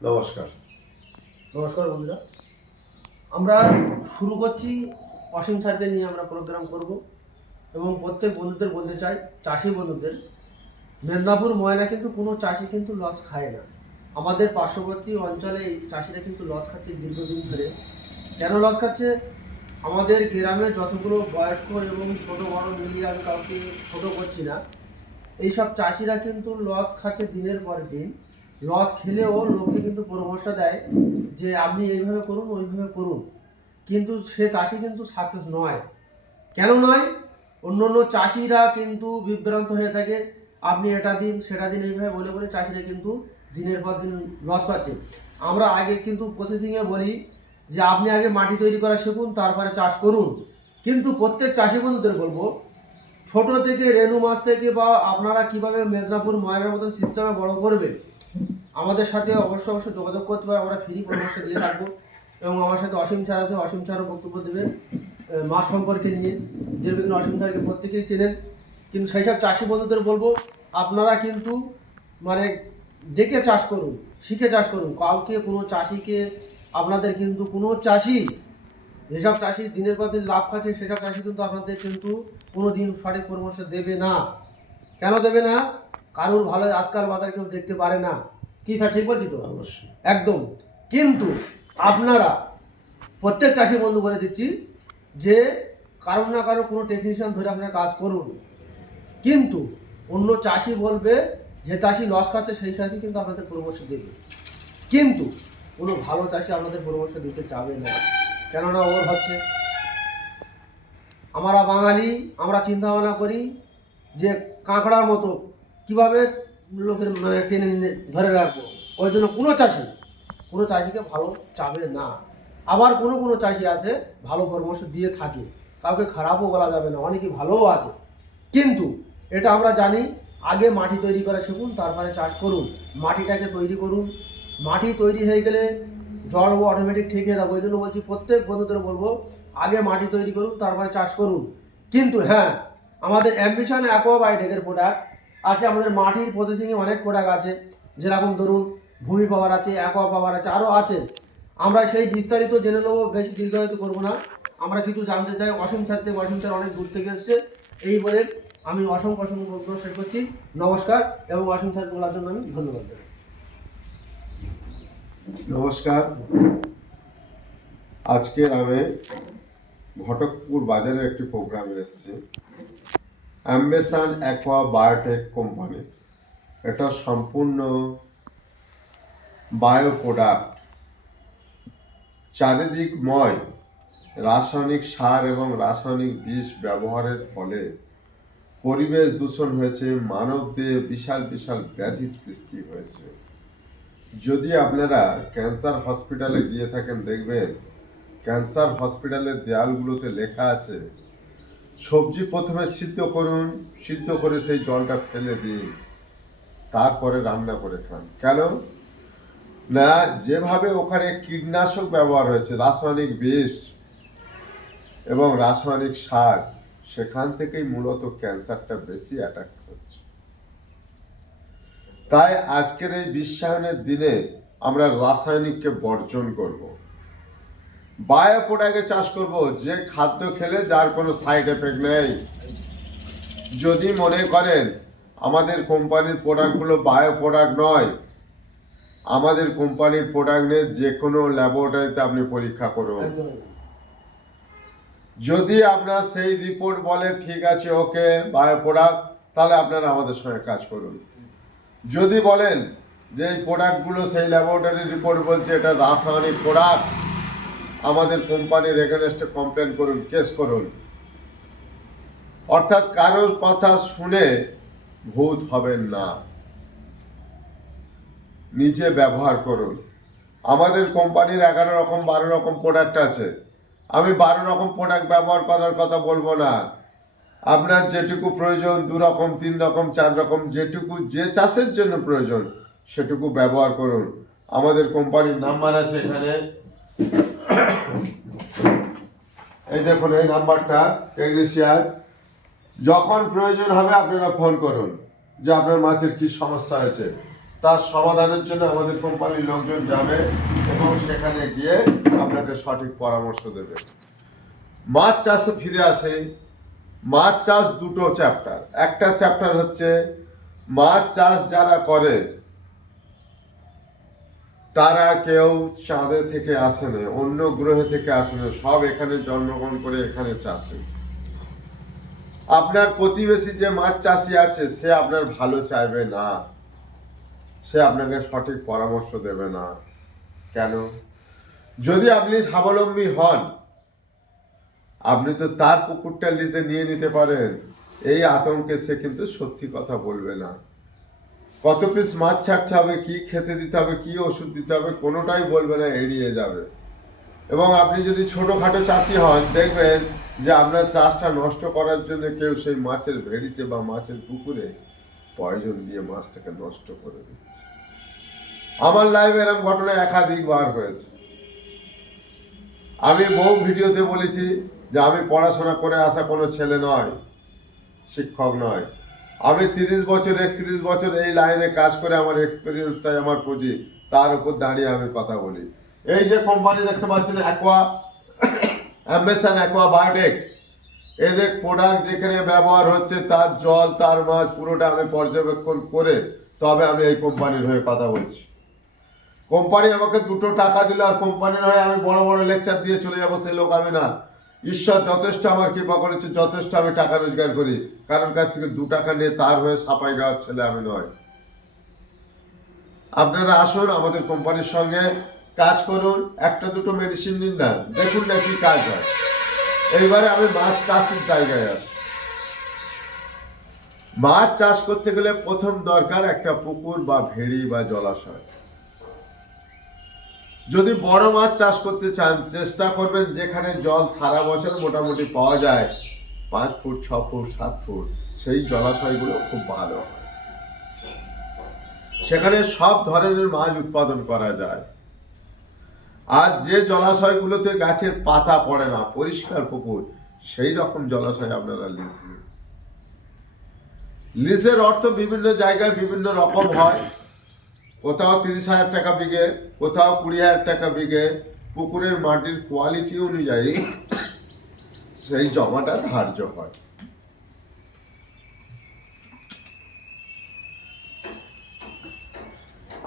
নমস্কার। নমস্কার বন্ধুরা, আমরা শুরু করছি অসীম স্যারকে নিয়ে আমরা প্রোগ্রাম করব এবং প্রত্যেক বন্ধুদের বলতে চাই, চাষি বন্ধুদের, মেদিনীপুর ময়না কিন্তু কোনো চাষি কিন্তু লস খায় না। আমাদের পার্শ্ববর্তী অঞ্চলে এই চাষিরা কিন্তু লস খাচ্ছে দীর্ঘদিন ধরে। কেন লস খাচ্ছে? আমাদের গ্রামে যতগুলো বয়স্ক এবং ছোট বড় মিলিয়ে আমি কাউকে ছোট করছি না, এইসব চাষিরা কিন্তু লস খাচ্ছে দিনের পর দিন। লস খেলেও লোককে কিন্তু পরামর্শ দেয় যে আপনি এইভাবে করুন ওইভাবে করুন, কিন্তু সে চাষি কিন্তু সাকসেস নয়। কেন নয়? অন্য অন্য চাষিরা কিন্তু বিভ্রান্ত হয়ে থাকে, আপনি এটা দিন সেটা দিন এইভাবে বলে বলে চাষিরা কিন্তু দিনের পর দিন লস পাচ্ছে। আমরা আগে কিন্তু প্রসেসিংয়ে বলি যে আপনি আগে মাটি তৈরি করা শিখুন, তারপরে চাষ করুন। কিন্তু প্রত্যেক চাষি বন্ধুদের বলবো, ছোট থেকে রেনু মাছ থেকে বা আপনারা কিভাবে মেদিনীপুর ময়নার মতন সিস্টেমে বড় করবেন, আমাদের সাথে অবশ্যই যোগাযোগ করতে পারে। আমরা ফ্রি পরামর্শ দিয়ে থাকবো এবং আমার সাথে অসীম স্যার আছে, অসীম স্যারও বক্তব্য দেবেন মাছ সম্পর্কে নিয়ে। দীর্ঘদিন অসীম স্যারকে প্রত্যেকেই চেনেন। কিন্তু সেই সব চাষি বন্ধুদের বলবো, আপনারা কিন্তু মানে দেখে চাষ করুন, শিখে চাষ করুন। কাউকে কোনো চাষিকে আপনাদের কিন্তু কোনো চাষি, যেসব চাষি দিনের পর দিন লাভ খাচ্ছে সেসব চাষি কিন্তু আপনাদের কিন্তু কোনো দিন সঠিক পরামর্শ দেবে না। কেন দেবে না? কারোর ভালো আজকাল বাজার কেউ দেখতে পারে না। কি স্যার ঠিক বলছি তো? অবশ্যই। একদম। কিন্তু আপনারা প্রত্যেক চাষি বন্ধু বলে দিচ্ছি যে কারো না কারো কোনো টেকনিশিয়ান ধরে আপনারা কাজ করুন। কিন্তু অন্য চাষি বলবে, যে চাষি লস খাচ্ছে সেই চাষি কিন্তু আপনাদের পরামর্শ দেবে, কিন্তু কোনো ভালো চাষি আপনাদের পরামর্শ দিতে চাবে না। কেননা ওর হচ্ছে, আমরা বাঙালি, আমরা চিন্তা ভাবনা করি যে কাঁকড়ার মতো কিভাবে লোকের মানে টেনে ধরে রাখবো। ওই জন্য কোনো চাষিকে ভালো চাবে না। আবার কোনো কোনো চাষি আছে ভালো পরামর্শ দিয়ে থাকে, কাউকে খারাপও বলা যাবে না, অনেকে ভালোও আছে। কিন্তু এটা আমরা জানি, আগে মাটি তৈরি করা শিখুন, তারপরে চাষ করুন। মাটিটাকে তৈরি করুন, মাটি তৈরি হয়ে গেলে জলও অটোমেটিক ঠিক হয়ে যাবে। ওই জন্য বলছি প্রত্যেক বন্ধুদের বলবো, আগে মাটি তৈরি করুন তারপরে চাষ করুন। কিন্তু হ্যাঁ, আমাদের অ্যাম্বিশন অ্যাকোয়াবায়োটেকের প্রোডাক্ট আছে, আমাদের মাটির প্রসেসিংয়ে অনেক প্রোডাক্ট আছে, যেরকম ধরুন ভূমি পাওয়ার আছে, অ্যাকোয়া পাওয়ার আছে, আরও আছে। আমরা সেই বিস্তারিত জেনে নেবো, বেশি দীর্ঘায়িত করবো না। আমরা কিছু জানতে চাই অসীম স্যার থেকে, অসীম স্যার অনেক দূর থেকে এসছে। এই বলে আমি অসংখ্য শেষ করছি। নমস্কার এবং অসীম স্যার বলার জন্য আমি ধন্যবাদ দেব। নমস্কার। আজকে আমি ঘটকপুর বাজারের একটি প্রোগ্রামে এসেছি। অ্যাম্বিশন অ্যাকোয়া বায়োটেক কোম্পানি, এটা সম্পূর্ণ বায়ো প্রোডাক্ট। চারিদিকময় রাসায়নিক সার এবং রাসায়নিক বিষ ব্যবহারের ফলে পরিবেশ দূষণ হয়েছে, মানবদেহে বিশাল বিশাল ব্যাধির সৃষ্টি হয়েছে। যদি আপনারা ক্যান্সার হসপিটালে গিয়ে থাকেন, দেখবেন ক্যান্সার হসপিটালের দেয়ালগুলোতে লেখা আছে, সবজি প্রথমে সিদ্ধ করুন, সিদ্ধ করে সেই জলটা ফেলে দিন, তারপরে রান্না করে খান। কেন না, যেভাবে ওখানে কীটনাশক ব্যবহার হয়েছে, রাসায়নিক বিষ এবং রাসায়নিক সার, সেখান থেকেই মূলত ক্যান্সারটা বেশি অ্যাটাক হচ্ছে। তাই আজকের এই বিশ্বায়নের দিনে আমরা রাসায়নিককে বর্জন করব, বায়ো প্রোডাক্টে চাষ করব, যে খাদ্য খেলে যার কোনো সাইড এফেক্ট নেই। যদি মনে করেন আমাদের কোম্পানির প্রোডাক্টগুলো বায়ো প্রোডাক্ট নয়, আমাদের কোম্পানির প্রোডাক্ট নিয়ে যে কোনো ল্যাবরেটরিতে আপনি পরীক্ষা করুন। যদি আপনার সেই রিপোর্ট বলে ঠিক আছে, ওকে বায়ো প্রোডাক্ট, তাহলে আপনারা আমাদের সঙ্গে কাজ করুন। যদি বলেন যে এই প্রোডাক্টগুলো সেই ল্যাবরেটরির রিপোর্ট বলছে এটা রাসায়নিক প্রোডাক্ট, আমাদের কোম্পানির এগেনস্টে কমপ্লেন করুন, কেস করুন। অর্থাৎ কারোর কথা শুনে ভূত হবেন না, নিজে ব্যবহার করুন। আমাদের কোম্পানির 11 রকম 12 রকম প্রোডাক্ট আছে। আমি 12 রকম প্রোডাক্ট ব্যবহার করার কথা বলবো না। আপনার যেটুকু প্রয়োজন, 2 রকম 3 রকম 4 রকম, যেটুকু যে চাষের জন্য প্রয়োজন সেটুকু ব্যবহার করুন। আমাদের কোম্পানির নাম্বার আছে এখানে, এই দেখুন এই নাম্বারটা, টেকনিশিয়ান। যখন প্রয়োজন হবে আপনারা ফোন করুন যে আপনার মাছের কি সমস্যা হয়েছে। তার সমাধানের জন্য আমাদের কোম্পানির লোকজন যাবে এবং সেখানে গিয়ে আপনাকে সঠিক পরামর্শ দেবে। মাছ চাষে ফিরে আসে। মাছ চাষ দুটো চ্যাপ্টার। একটা চ্যাপ্টার হচ্ছে মাছ চাষ যারা করে তারা কেউ চাঁদে থেকে আসেনি, অন্য গ্রহে থেকে আসেনি, সব এখানে জন্মগ্রহণ করে এখানে চাষে। আপনার প্রতিবেশী যে মাছ চাষি আছে সে আপনার ভালো চাইবে না, সে আপনাকে সঠিক পরামর্শ দেবে না। কেন? যদি আপনি স্বাবলম্বী হন, আপনি তো তার পুকুরটা লিজে নিয়ে নিতে পারেন, এই আতঙ্কে সে কিন্তু সত্যি কথা বলবে না। কত পিস মাছ ছাড়তে হবে, কি খেতে দিতে হবে, কি ওষুধ দিতে হবে, কোনোটাই বলবে না, এড়িয়ে যাবে। এবং আপনি যদি ছোটোখাটো চাষি হন, দেখবেন যে আপনার চাষটা নষ্ট করার জন্য কেউ সেই মাছের ভেড়িতে বা মাছের পুকুরে পয়জন দিয়ে মাছটাকে নষ্ট করে দিচ্ছে। আমার লাইভে এরকম ঘটনা একাধিকবার হয়েছে। আমি বহু ভিডিওতে বলেছি যে আমি পড়াশোনা করে আসা কোনো ছেলে নয়, শিক্ষক নয়। আমি 30 বছর 31 বছর এই লাইনে কাজ করে আমার এক্সপিরিয়েন্সটাই আমার পুঁজি, তার উপর দাঁড়িয়ে আমি কথা বলি। এই যে কোম্পানি দেখতে পাচ্ছেন অ্যাকোয়া অ্যাম্বিশন অ্যাকোয়া বায়োটেক, এদের প্রোডাক্ট যেখানে ব্যবহার হচ্ছে তার জল তার মাছ পুরোটা আমি পর্যবেক্ষণ করে তবে আমি এই কোম্পানির হয়ে কথা বলছি। কোম্পানি আমাকে 2 টাকা দিল আর কোম্পানির হয়ে আমি বড় বড় লেকচার দিয়ে চলে যাবো, সে লোক আমি না। ঈশ্বর যথেষ্ট আমার কৃপা করেছে, যথেষ্ট আমি টাকা রোজগার করি, কারোর কাছ থেকে 2 টাকা নিয়ে তার হয়ে সাপাই গাওয়ার ছেলে আমি নয়। আপনারা আসুন আমাদের কোম্পানির সঙ্গে কাজ করুন, একটা দুটো মেডিসিন নিন না, দেখুন না কি কাজ হয়। এইবারে আমি মাছ চাষের জায়গায় আসি। মাছ চাষ করতে গেলে প্রথম দরকার একটা পুকুর বা ভেড়ি বা জলাশয়। যদি বড় মাছ চাষ করতে চান, চেষ্টা করবেন যেখানে জল সারা বছর মোটামুটি পাওয়া যায়, 5 ফুট 6 ফুট 7 ফুট, সেই জলাশয়গুলো খুব ভালো হয়। সেখানে সব ধরনের মাছ উৎপাদন করা যায়। আর যে জলাশয়গুলোতে গাছের পাতা পড়ে না, পরিষ্কার পুকুর, সেই রকম জলাশয় আপনারা লিজ নিন। লিজের অর্থ বিভিন্ন জায়গায় বিভিন্ন রকম হয়। কোথাও 30,000 টাকা বিঘে, কোথাও 20,000 টাকা বিঘে। পুকুরের মাটির কোয়ালিটি অনুযায়ী সেই জমাটা ধার্য হয়।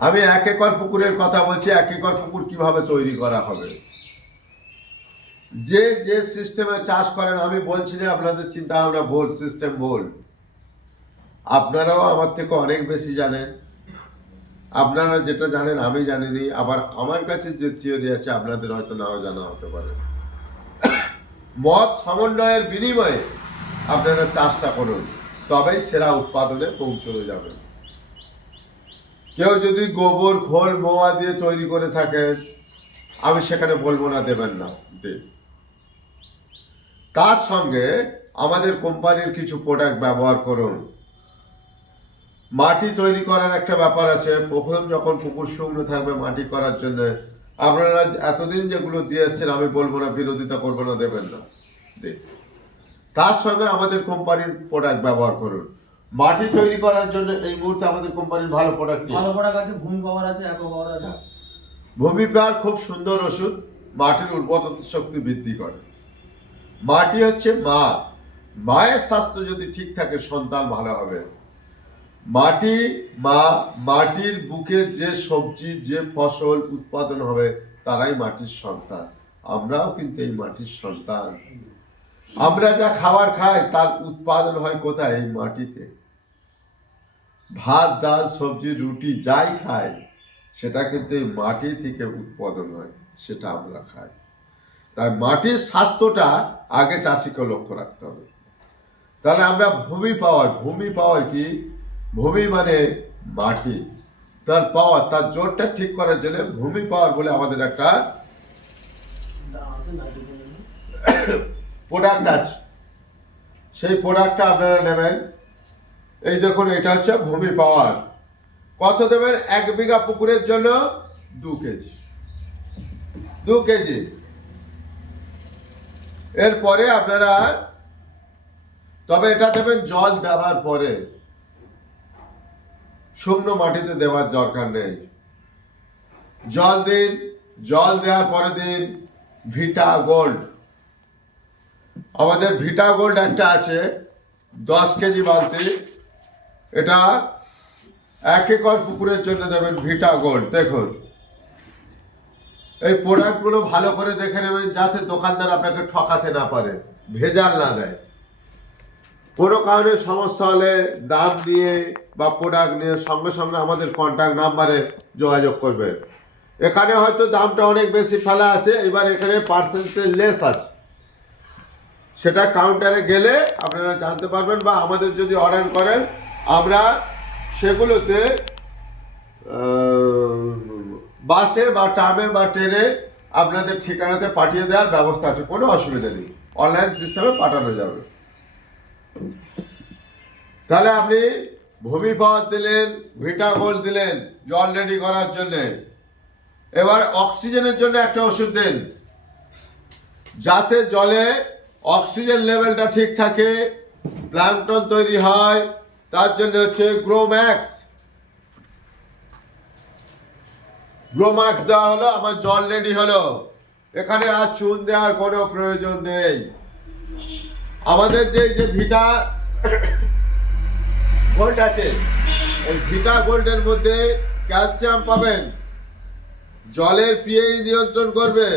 আমি 1 একর পুকুরের কথা বলছি। 1 একর পুকুর কিভাবে তৈরি করা হবে, যে যে সিস্টেমে চাষ করেন, আমি বলছি না আপনাদের চিন্তা ভাবনা ভুল, সিস্টেম ভুল। আপনারাও আমার থেকে অনেক বেশি জানেন। আপনারা যেটা জানেন আমি জানিনি, আবার আমার কাছে যে থিওরি আছে আপনাদের হয়তো নাও জানা হতে পারে। মত সমন্বয়ের বিনিময়ে আপনারা চাষটা করুন, তবেই সেরা উৎপাদনে পৌঁছানো যাবে। কেউ যদি গোবর খোল মোয়া দিয়ে তৈরি করে থাকেন, আমি সেখানে বলবো না দেবেন না, দিন। তার সঙ্গে আমাদের কোম্পানির কিছু প্রোডাক্ট ব্যবহার করুন। মাটি তৈরি করার একটা ব্যাপার আছে। প্রথম যখন পুকুর শুকনো থাকবে মাটি করার জন্য, আপনারা এতদিন যেগুলো দিয়ে এসছেন আমি বলবো না, বিরোধিতা করবো না, দেবেন না, দিন। তার সঙ্গে আমাদের কোম্পানির প্রোডাক্ট ব্যবহার করুন। মাটি তৈরি করার জন্য এই মুহূর্তে আমাদের কোম্পানির ভালো প্রোডাক্ট আছে, ভূমি পাওয়ার আছে, অ্যাকোয়া পাওয়ার আছে। ভূমি পাওয়ার খুব সুন্দর ওষুধ, মাটির উর্বরতা শক্তি বৃদ্ধি করে। মাটি হচ্ছে মা, মায়ের স্বাস্থ্য যদি ঠিক থাকে সন্তান ভালো হবে। মাটি মা, মাটির বুকের যে সবজি যে ফসল উৎপাদন হবে তারাই মাটির সন্তান। আমরাও কিন্তু এই মাটির সন্তান। আমরা যা খাবার খাই তার উৎপাদন হয় কোথায়? এই মাটিতে। ভাত ডাল সবজি রুটি যাই খাই সেটা কিন্তু এই মাটি থেকে উৎপাদন হয়, সেটা আমরা খাই। তাই মাটির স্বাস্থ্যটা আগে চাষিকে লক্ষ্য রাখতে হবে। তাহলে আমরা ভূমি পাওয়ার কি? ভূমি মানে মাটি, তার পাওয়ার, তার জোরটা ঠিক করার জন্য ভূমি পাওয়ার বলে আমাদের একটা প্রোডাক্ট আছে। সেই প্রোডাক্টটা আপনারা নেবেন। এই দেখুন, এটা হচ্ছে ভূমি পাওয়ার। কত দেবেন? 1 বিঘা পুকুরের জন্য 2 কেজি। 2 কেজি। এরপরে আপনারা তবে এটা দেবেন জল দেওয়ার পরে। শুকনো মাটিতে দেওয়ার দরকার নেই। জল দিন, জল দেওয়ার পরে দিন ভিটা গোল্ড। আমাদের ভিটা গোল্ড একটা আছে 10 কেজি বালতি, এটা 1 একর পুকুরের জন্য দেবেন ভিটা গোল্ড। দেখুন এই প্রোডাক্টগুলো ভালো করে দেখে নেবেন যাতে দোকানদার আপনাকে ঠকাতে না পারে, ভেজাল না দেয়। কোনো কারণে সমস্যা হলে দাম নিয়ে বা প্রোডাক্ট নিয়ে সঙ্গে সঙ্গে আমাদের কন্ট্যাক্ট নাম্বারে যোগাযোগ করবেন। এখানে হয়তো দামটা অনেক বেশি ফেলা আছে, এবার এখানে পার্সেন্টেজ লেস আছে, সেটা কাউন্টারে গেলে আপনারা জানতে পারবেন, বা আমাদের যদি অর্ডার করেন আমরা সেগুলোতে বাসে বা ট্রামে বা ট্রেনে আপনাদের ঠিকানাতে পাঠিয়ে দেওয়ার ব্যবস্থা আছে, কোনো অসুবিধা নেই, অনলাইন সিস্টেমে পাঠানো যাবে। তাহলে আপনি ভূমিপথ দিলেন, ভিটা গোল্ড দিলেন জল রেডি করার জন্য। এবার অক্সিজেনের জন্য একটা ওষুধ দিন, যাতে জলে অক্সিজেন লেভেলটা ঠিক থাকে, প্ল্যাঙ্কটন তৈরি হয়, তার জন্য হচ্ছে গ্রোম্যাক্স। গ্রোম্যাক্স দেওয়া হলো, আমার জল রেডি হলো। এখানে আর চুন দেওয়ার কোনো প্রয়োজন নেই। আমাদের যে ভিটা গোল্ড আছে, এই ভিটা গোল্ডের মধ্যে ক্যালসিয়াম পাবেন, জলের পিএইচ নিয়ন্ত্রণ করবে,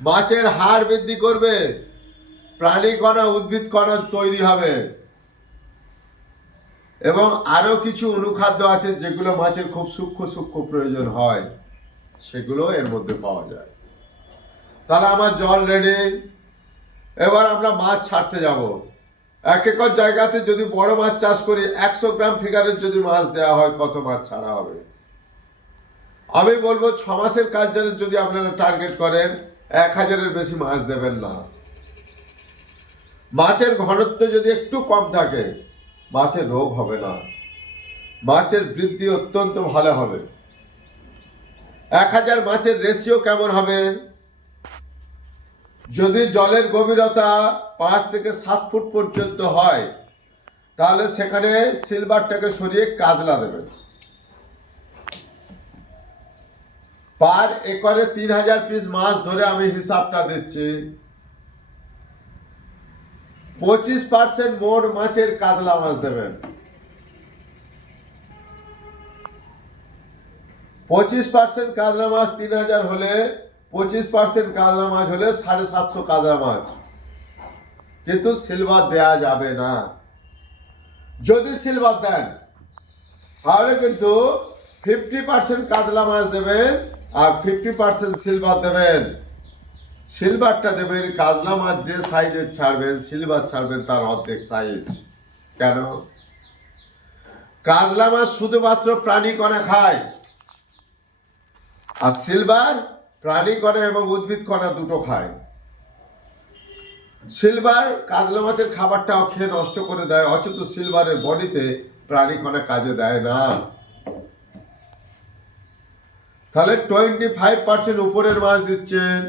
মাছের হাড় বৃদ্ধি করবে, প্রাণী কণা উদ্ভিদ কণা তৈরি হবে, এবং আরো কিছু অনুখাদ্য আছে যেগুলো মাছের খুব সূক্ষ্ম সূক্ষ্ম প্রয়োজন হয়, সেগুলো এর মধ্যে পাওয়া যায়। তাহলে আমার জল রেডি। এবার আমরা মাছ ছাড়তে যাব। 1 একর জায়গাতে যদি বড় মাছ চাষ করি, 100 গ্রাম ফিগারের যদি মাছ দেওয়া হয়, কত মাছ ছাড়া হবে? আমি বলবো 6 মাসের কালচারের যদি আপনারা টার্গেট করেন, 1000-এর বেশি মাছ দেবেন না। মাছের ঘনত্ব যদি একটু কম থাকে, মাছের রোগ হবে না, মাছের বৃদ্ধি অত্যন্ত ভালো হবে। 1000 মাছের রেশিও কেমন হবে? যদি জলের গভীরতা 5 থেকে 7 ফুট পর্যন্ত হয়, তাহলে সেখানে সিলভারটাকে সরিয়ে কাতলা দেবেন। পার একরে 3000 পিস মাছ ধরে আমি হিসাবটা দিচ্ছি, 25% মোট মাছের কাতলা মাছ দেবেন। 25% কাতলা মাছ 3000 হলে 25% কাতলা মাছ হলে 750 কাতলা মাছ, কিন্তু সিলভার দেয়া যাবে না। যদি সিলভার দেন তাহলে কিন্তু 50% কাতলা মাছ দেবেন আর 50% সিলভার দেবেন। সিলভারটা দেবেন, কাতলা মাছ যে সাইজের ছাড়বেন, সিলভার ছাড়বেন তার অর্ধেক সাইজ। কেন? কাতলা মাছ শুধুমাত্র প্রাণী কণা খায়, আর সিলভার প্রাণী কণা এবং উদ্ভিদ কণা দুটো খায়। সিলভার কাতলা মাছের খাবারটাও খেয়ে নষ্ট করে দেয়, অথচ সিলভারের বডিতে প্রাণী কণা কাজে দেয় না। তাহলে 25% উপরের মাছ দিচ্ছেন।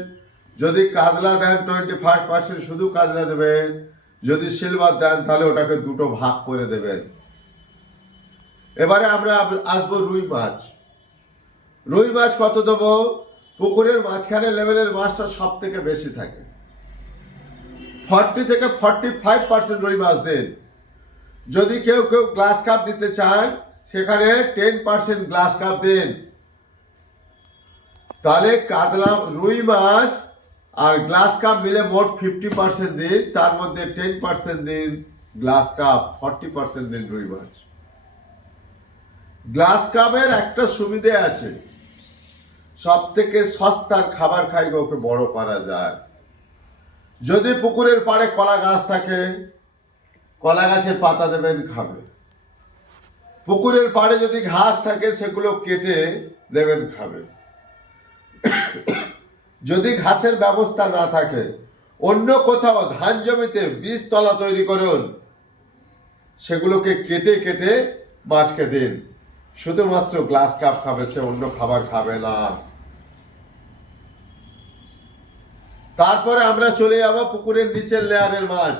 যদি কাতলা দেন 25% শুধু কাতলা দেবেন, যদি সিলভার দেন তাহলে ওটাকে দুটো ভাগ করে দেবেন। এবারে আমরা আসবো রুই মাছ। রুই মাছ কত দেবো? পুকুরের মাঝখানে লেভেলের মাছটা সব থেকে বেশি থাকে, 40 থেকে 45% রুই মাছ দিন। যদি কেউ গ্লাস কাপ দিতে চান, সেখানে 10% গ্লাস কাপ দিন। তাহলে কাতলা রুই মাছ আর গ্লাস কাপ মিলে মোট 50% দিন, তার মধ্যে 10% দিন গ্লাস কাপ, 40% দিন রুই মাছ। গ্লাস কাপের একটা সুবিধে আছে, সব থেকে সস্তার খাবার খাইয়ে ওকে বড় করা যায়। যদি পুকুরের পাড়ে কলা গাছ থাকে, কলা গাছের পাতা দেবেন, খাবে। পুকুরের পাড়ে যদি ঘাস থাকে, সেগুলো কেটে দেবেন, খাবে। যদি ঘাসের ব্যবস্থা না থাকে, অন্য কোথাও ধান জমিতে বীজতলা তৈরি করুন, সেগুলোকে কেটে কেটে মাছকে দিন। শুধুমাত্র গ্লাস কাপ খাবে, সে অন্য খাবার খাবে না। তারপরে আমরা চলে যাব পুকুরের নিচের লেয়ারের মাছ,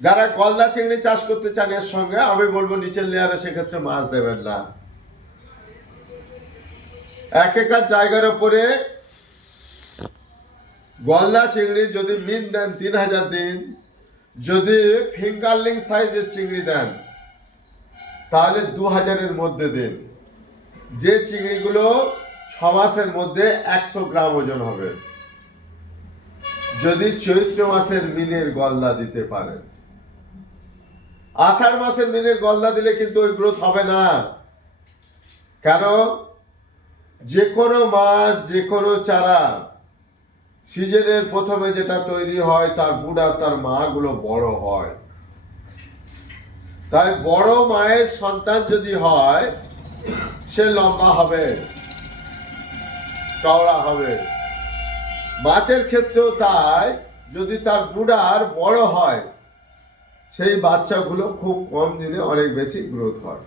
যারা গলদা চিংড়ি চাষ করতে চান এর সঙ্গে আমি বলবো নিচের লেয়ারে সেক্ষেত্রে মাছ দেবেন না। এক একার জায়গার উপরে গলদা চিংড়ি যদি মিন দেন 3000 দিন, যদি ফিঙ্গারলিং সাইজের চিংড়ি দেন তাহলে 2000-এর মধ্যে দিন। যে চিংড়িগুলো 6 মাসের মধ্যে 100 গ্রাম ওজন হবে, যদি চৈত্র মাসের মিনের গলদা দিতে পারেন। আষাঢ় মাসের মিনের গলদা দিলে কিন্তু ওই গ্রোথ হবে না। কেন? যে কোনো মাছ, যে কোনো চারা সিজনের প্রথমে যেটা তৈরি হয় তার বুড়া, তার মাগুলো বড় হয়। তাই বড় মায়ের সন্তান যদি হয় সে লম্বা হবে, চওড়া হবে। মাছের ক্ষেত্রেও তাই, যদি তার বুড়ার বড় হয় সেই বাচ্চাগুলো খুব কম দিনে অনেক বেশি গ্রোথ হয়।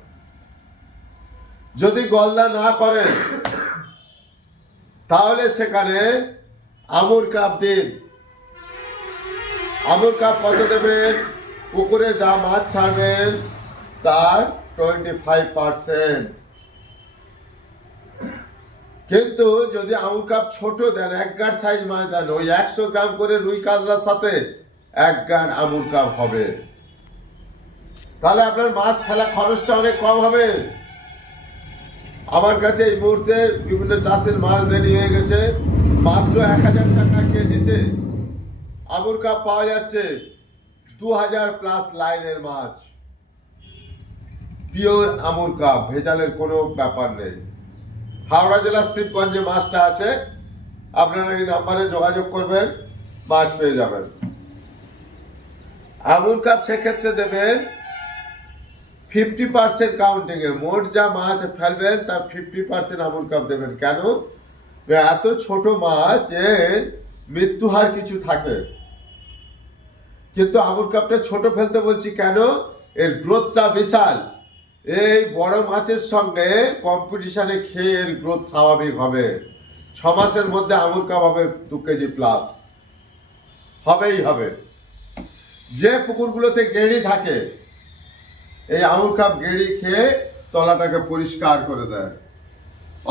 যদি গলদা না করেন তাহলে সেখানে আমুর কাপ দিন। আমুর কাপ কত দেবেন? পুকুরে যা মাছ ছাড়বেন তার 25%। কিন্তু যদি আমুর কাপ ছোট দেন, 1 গাঁট সাইজ মাছ দেন, ওই 100 গ্রাম করে রুই কাতলার সাথে 1 গাঁট আমুর কাপ হবে। তাহলে আপনার মাছ ফেলা খরচটা অনেক কম হবে। আমার কাছে এই মুহূর্তে বিভিন্ন চাষের মাছ রেডি হয়ে গেছে, মাত্র 1000 টাকা কেজিতে আমুর কাপ পাওয়া যাচ্ছে। 2000+ লাইনের মাছ, পিওর আমুর কাপ, ভেজালের কোনো ব্যাপার নেই। হাওড়া জেলার শিবগঞ্জে মাছটা আছে, আপনারা এই নাম্বারে যোগাযোগ করবেন, মাছ পেয়ে যাবেন। আমুর কাপ সেক্ষেত্রে দেবেন 50% কাউন্টিংয়ে। মোট যা মাছ ফেলবেন তার 50% আমুর কাপ দেবেন। কেন? এত ছোট মাছ, এর মৃত্যু হার কিছু থাকে, কিন্তু আমুর কাপটা ছোট ফেলতে বলছি কেন? এর গ্রোথটা বিশাল। এই বড় মাছের সঙ্গে কম্পিটিশনে খেয়ে এর গ্রোথ স্বাভাবিক হবে। 6 মাসের মধ্যে আমুর কাপ হবে 2 কেজি প্লাস, হবেই হবে। যে পুকুরগুলোতে গেঁড়ি থাকে, এই আমুর কাপ গেঁড়ি খেয়ে তলাটাকে পরিষ্কার করে দেয়,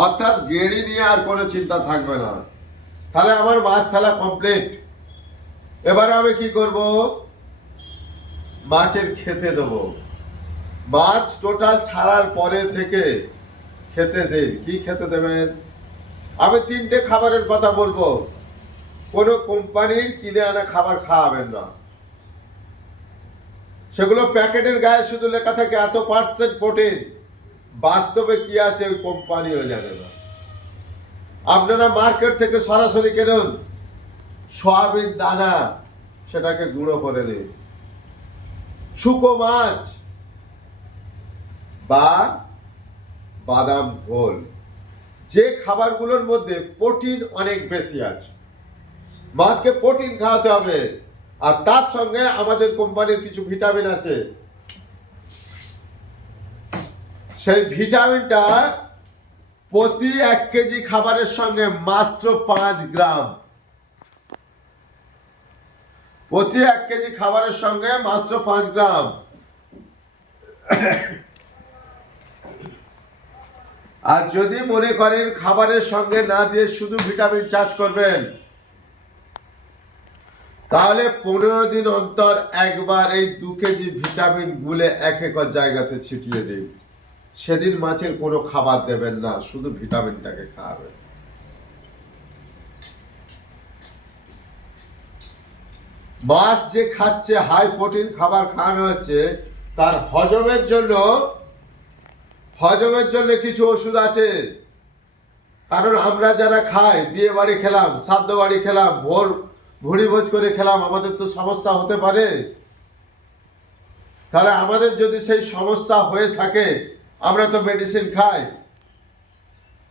অর্থাৎ গেঁড়ি নিয়ে আর কোনো চিন্তা থাকবে না। তাহলে আমার মাছ ফেলা কমপ্লিট। এবারে আমি কি করব? মাছের খেতে দেবো। মাছ টোটাল ছাড়ার পরে থেকে খেতে দিন। কি খেতে দেবেন? আমি 3টে খাবারের কথা বলবো। কোনো কোম্পানির কিনে আনা খাবার খাওয়াবেন না। সেগুলো প্যাকেটের গায়ে শুধু লেখা থাকে এত % প্রোটিন, বাস্তবে কি আছে ওই কোম্পানিও জানে না। আপনারা মার্কেট থেকে সরাসরি কিনুন সয়াবিন দানা, সেটাকে গুঁড়ো করে নিন। শুকো মাছ বা বাদাম ঘোল, যে খাবারগুলোর মধ্যে প্রোটিন অনেক বেশি আছে। মাছকে প্রোটিন খাওয়াতে হবে, আর তার সঙ্গে আমাদের কোম্পানির কিছু ভিটামিন আছে। সেই ভিটামিনটা প্রতি 1 কেজি খাবারের সঙ্গে মাত্র 5 গ্রাম। প্রতি 1 কেজি খাবারের সঙ্গে মাত্র 5 গ্রাম। আর যদি মনে করেন খাবারের সঙ্গে না দিয়ে শুধু ভিটামিন চাষ করবেন, তাহলে 15 দিন অন্তর একবার এই 2 কেজি ভিটামিন গুলে 1 একর জায়গাতে ছিটিয়ে দিন। সেদিন মাছের কোনো খাবার দেবেন না, শুধু ভিটামিনটাকে খাওয়াবেন। মাছ যে খাচ্ছে, হাই প্রোটিন খাবার খাওয়ানো হচ্ছে, তার হজমের জন্য কিছু ওষুধ আছে। কারণ আমরা যারা খাই, বিয়ে বাড়ি খেলাম, শ্রাদ্ধ বাড়ি খেলাম, ভুড়ি ভোজ করে খেলাম, আমাদের তো সমস্যা হতে পারে। তাহলে আমাদের যদি সেই সমস্যা হয়ে থাকে, আমরা তো মেডিসিন খাই।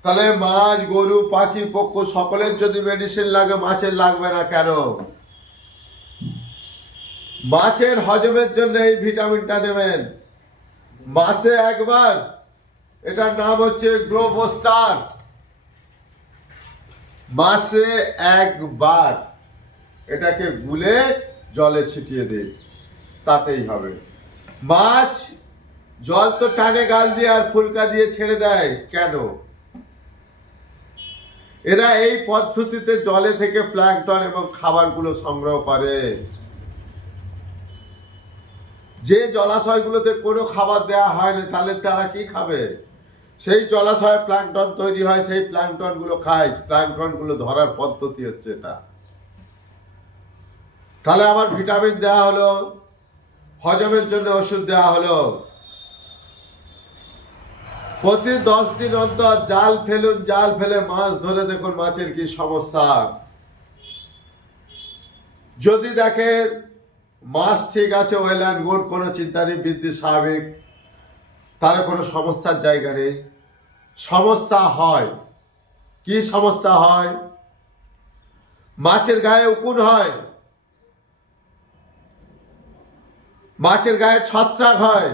তাহলে মাছ, গরু, পাখি, পক্ষ সকলের যদি মেডিসিন লাগে, মাছের লাগবে না কেন? মাছের হজমের জন্য এই ভিটামিনটা দেবেন মাসে একবার। এটার নাম হচ্ছে গ্রো বুস্টার। মাসে একবার এটাকে গুলে জলে ছিটিয়ে দিন। তাতেই হবে। মাছ জল তো টানে গাল দিয়ে আর ফুলকা দিয়ে ছেড়ে দেয় কেন? এরা এই পদ্ধতিতে জলে থেকে প্ল্যাঙ্কটন এবং খাবারগুলো সংগ্রহ করে। যে জলাশয়গুলোতে কোনো খাবার দেওয়া হয় না, তাহলে তারা কি খাবে? সেই জলাশয়ে প্ল্যাঙ্কটন তৈরি হয়, সেই প্ল্যাঙ্কটন গুলো খায়। প্ল্যাঙ্কটন গুলো ধরার পদ্ধতি হচ্ছে এটা। তাহলে আমার ভিটামিন দেওয়া হলো, হজমের জন্য ওষুধ দেওয়া হলো, প্রতি 10 দিন অন্তর জাল ফেলুন, জাল ফেলে মাছ ধরে দেখুন মাছের কি সমস্যা। যদি দেখে মাছ ঠিক আছে, ওয়েল অ্যান্ড গুড, কোনো চিন্তা নেই, বৃদ্ধি স্বাভাবিক, তাহলে কোনো সমস্যার জায়গা নেই। সমস্যা হয়, কি সমস্যা হয়? মাছের গায়ে উকুন হয়, মাছের গায়ে ছত্রাক হয়,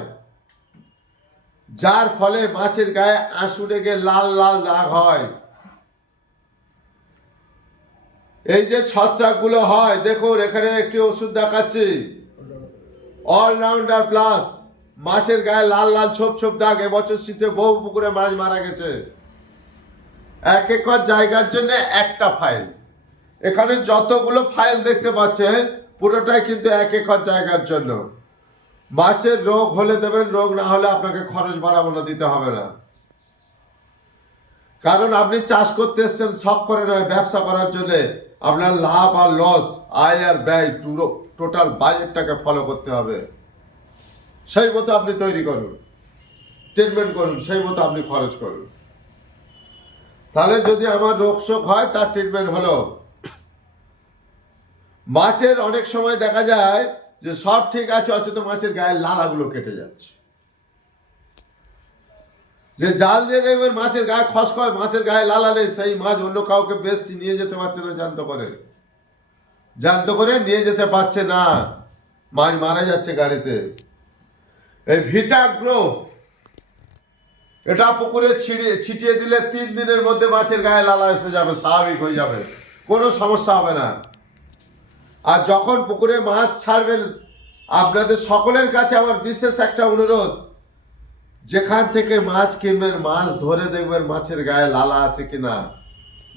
যার ফলে মাছের গায়ে আঁশু লেগে লাল লাল দাগ হয়। এই যে ছত্রাক গুলো হয়, দেখুন এখানে একটি ওষুধ দেখাচ্ছি, অলরাউন্ডার প্লাস। মাছের গায়ে লাল লাল ছোপ ছোপ দাগ, এবছর শীতে বহু পুকুরে মাছ মারা গেছে। 1 একর জায়গার জন্য একটা ফাইল। এখানে যতগুলো ফাইল দেখতে পাচ্ছেন পুরোটাই কিন্তু 1 একর জায়গার জন্য। মাছের রোগ হলে দেবেন, রোগ না হলে আপনাকে খরচ বাড়াবো না, দিতে হবে না। কারণ আপনি চাষ করতে এসছেন শখ করে নয়, ব্যবসা করার জন্য। আপনার লাভ আর লস, আয় আর ব্যয়, টোটাল বাজেটটাকে ফলো করতে হবে। সেই মতো আপনি তৈরি করুন, ট্রিটমেন্ট করুন, সেই মতো আপনি খরচ করুন। তাহলে যদি আমার রোগ শোক হয়, তার ট্রিটমেন্ট হলো। মাছের অনেক সময় দেখা যায় যে সব ঠিক আছে, অথচ মাছের গায়ের লালাগুলো কেটে যাচ্ছে। যে জাল দিয়ে দেখবেন মাছের গায়ে খসখস, মাছের গায়ে লালা নেই, সেই মাছ অন্য কাউকে বেশি নিয়ে যেতে পারছে না, জানতো করে নিয়ে যেতে পারছে না, মাছ মারা যাচ্ছে গাড়িতে। এই ভিটাগ্রো, এটা পুকুরে ছিটিয়ে দিলে 3 দিনের মধ্যে মাছের গায়ে লালা এসে যাবে, স্বাভাবিক হয়ে যাবে, কোনো সমস্যা হবে না। আর যখন পুকুরে মাছ ছাড়বেন, আপনাদের সকলের কাছে আমার বিশেষ একটা অনুরোধ, যেখান থেকে মাছ কিনবেন, মাছ ধরে দেখবেন মাছের গায়ে লালা আছে কিনা,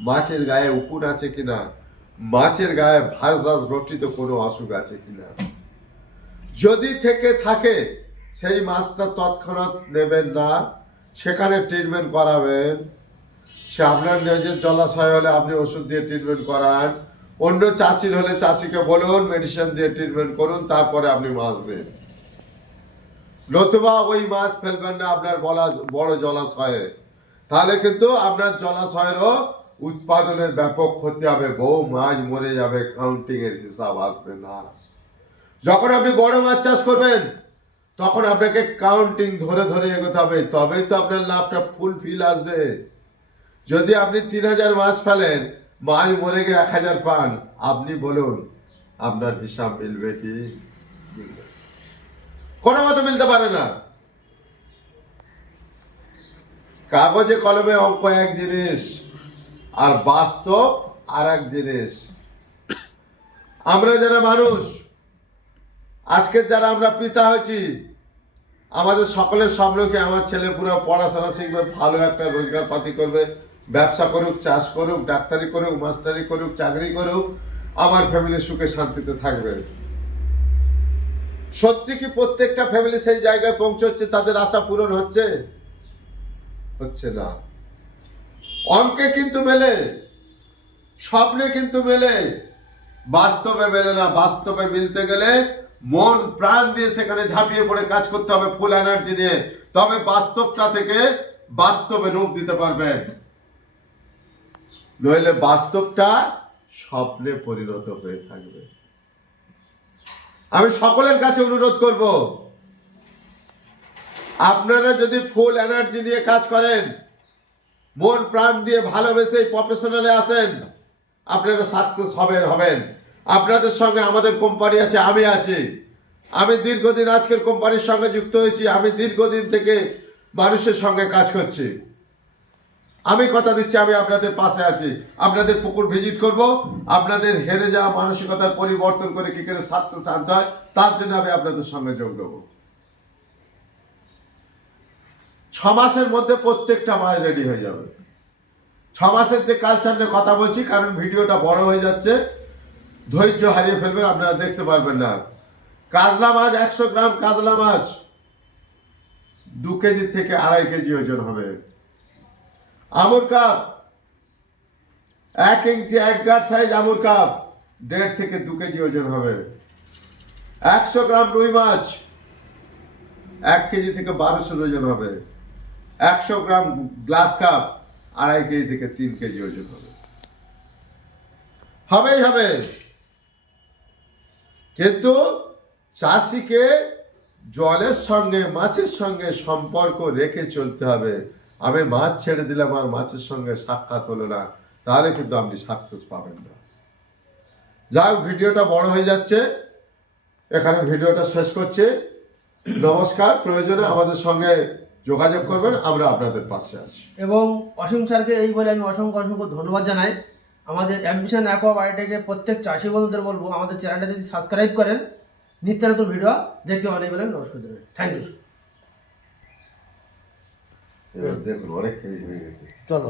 মাছের গায়ে উকুন আছে কিনা, মাছের গায়ে ভাইরাস গঠিত কোনো অসুখ আছে কিনা। যদি থেকে থাকে, সেই মাছটা তৎক্ষণাৎ নেবেন না, সেখানে ট্রিটমেন্ট করাবেন। সে আপনার নিজের জলাশয় হলে আপনি ওষুধ দিয়ে ট্রিটমেন্ট করান, অন্য চাষির হলে চাষিকে বলুন মেডিসিন দিয়ে ট্রিটমেন্ট করুন, তারপরে আপনি মাছ দেন। নতুবা ওই মাছ ফেলবেন না আপনার বড় জলাশয়ে, তাহলে কিন্তু আপনার জলাশয়েরও উৎপাদনের ব্যাপক ক্ষতি হবে, বহু মাছ মরে যাবে, কাউন্টিং এর হিসাব আসবে না। যখন আপনি বড় মাছ চাষ করবেন, তখন আপনাকে কাউন্টিং ধরে ধরে এগোতে হবে, তবেই তো আপনার লাভটা ফুলফিল আসবে। যদি আপনি 3000 মাছ ফেলেন, মাছ মরে গিয়ে 1000 পান, আপনি বলুন আপনার হিসাব মিলবে কি? কোনো মতো মিলতে পারে না। কাগজে কলমে অঙ্ক এক জিনিস, আর বাস্তব আর এক জিনিস। আমরা যারা মানুষ, আজকে যারা আমরা পিতা হয়েছি, আমাদের সকলের স্বপ্ন কি আমার ছেলে পুরো পড়াশোনা শিখবে, ভালো একটা রোজগার পাতি করবে, ব্যবসা করুক, চাষ করুক, ডাক্তারি করুক, মাস্টারি করুক, চাকরি করুক, আমার ফ্যামিলি সুখে শান্তিতে থাকবে। সত্যি কি প্রত্যেকটা ফ্যামিলি সেই জায়গায় পৌঁছচ্ছে, তাদের আশা পূরণ হচ্ছে? হচ্ছে না। অঙ্কে কিন্তু মেলে, স্বপ্নে কিন্তু মেলে, বাস্তবে মেলে না। বাস্তবে মিলতে গেলে মন প্রাণ দিয়ে সেখানে ঝাঁপিয়ে পড়ে কাজ করতে হবে, ফুল এনার্জি নিয়ে, তবে বাস্তবটা থেকে বাস্তবে রূপ দিতে পারবেন। নইলে বাস্তবটা স্বপ্নে পরিণত হয়ে থাকবে। আমি সকলের কাছে অনুরোধ করব, আপনারা যদি ফুল এনার্জি নিয়ে কাজ করেন, মন প্রাণ দিয়ে ভালোবেসে প্রফেশনালে আসেন, আপনারা সাকসেস হবেন। আপনাদের সঙ্গে আমাদের কোম্পানি আছে, আমি আছি। আমি দীর্ঘদিন আজকের কোম্পানির সঙ্গে যুক্ত হয়েছি, আমি দীর্ঘদিন থেকে মানুষের সঙ্গে কাজ করছি। আমি কথা দিচ্ছি আমি আপনাদের পাশে আছি। আপনাদের পুকুর ভিজিট করব, আপনাদের হেরে যাওয়া মানসিকতার পরিবর্তন করে কি করে সাকসেস আনতে হয় তার জন্য আমি আপনাদের সঙ্গে যোগ দেবো। 6 মাসের মধ্যে প্রত্যেকটা মাছ রেডি হয়ে যাবে। 6 মাসের যে কালচার নিয়ে কথা বলছি, কারণ ভিডিওটা বড় হয়ে যাচ্ছে, ধৈর্য হারিয়ে ফেলবেন, আপনারা দেখতে পারবেন না। কাতলা মাছ 100 গ্রাম কাতলা মাছ 2 কেজি থেকে 2.5 কেজি ওজন হবে। আমুর কাপ 1 ইঞ্চি 1 গাঁট সাইজ আমুর কাপ 1.5 থেকে 2 কেজি ওজন হবে। 100 গ্রাম রুই মাছ 1 কেজি থেকে 1200 ওজন হবে। 100 গ্রাম গ্লাস কাপ 2.5 কেজি থেকে 3 কেজি ওজন হবে। হবেই হবে, কিন্তু চাষিকে জলের সঙ্গে মাছের সঙ্গে সম্পর্ক রেখে চলতে হবে। আমি মাছ ছেড়ে দিলাম আর মাছের সঙ্গে সাক্ষাৎ হলো না, তাহলে কিন্তু আপনি সাকসেস পাবেন না। যাই হোক, ভিডিওটা বড় হয়ে যাচ্ছে, এখানে ভিডিওটা শেষ করছি। নমস্কার। প্রয়োজনে আমাদের সঙ্গে যোগাযোগ করবেন, আমরা আপনাদের পাশে আছি। এবং অসীম স্যারকে এই বলে আমি অসংখ্য অসংখ্য ধন্যবাদ জানাই। আমাদের অ্যাম্বিশন অ্যাকোয়া বায়োটেকে প্রত্যেক চাষি বন্ধুদের বলবো, আমাদের চ্যানেলটা যদি সাবস্ক্রাইব করেন, নিত্য নতুন ভিডিও দেখতে পাবেন। এই বলে আমি নমস্কার জানাই। Thank you. এবার দেখুন অনেক হয়ে গেছে। চলো।